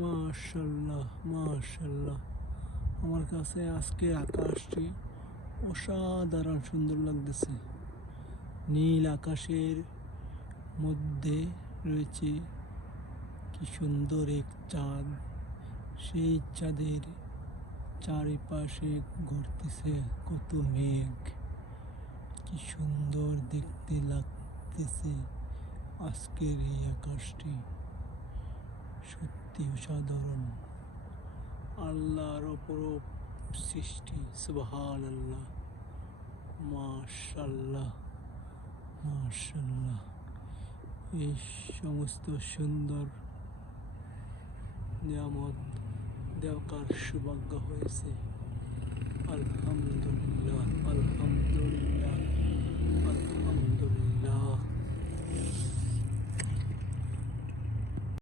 মাশাল্লাহ মাশাল্লাহ, আমার কাছে আজকে আকাশটি অসাধারণ সুন্দর লাগতেছে। নীল আকাশের মধ্যে রয়েছে কি সুন্দর এক চাঁদ। সেই চাঁদের চারিপাশে ঘুরতেছে কত মেঘ। কি সুন্দর দেখতে লাগতেছে আজকের এই আকাশটি, সত্যি অসাধারণ। আল্লাহর অপরূপ সৃষ্টি, সুবহানাল্লাহ, মাশাআল্লাহ মাশাআল্লাহ। এই সমস্ত সুন্দর নিয়ামত দেখার সৌভাগ্য হয়েছে। আলহামদুলিল্লাহ আলহামদুলিল্লাহ আলহামদুলিল্লাহ।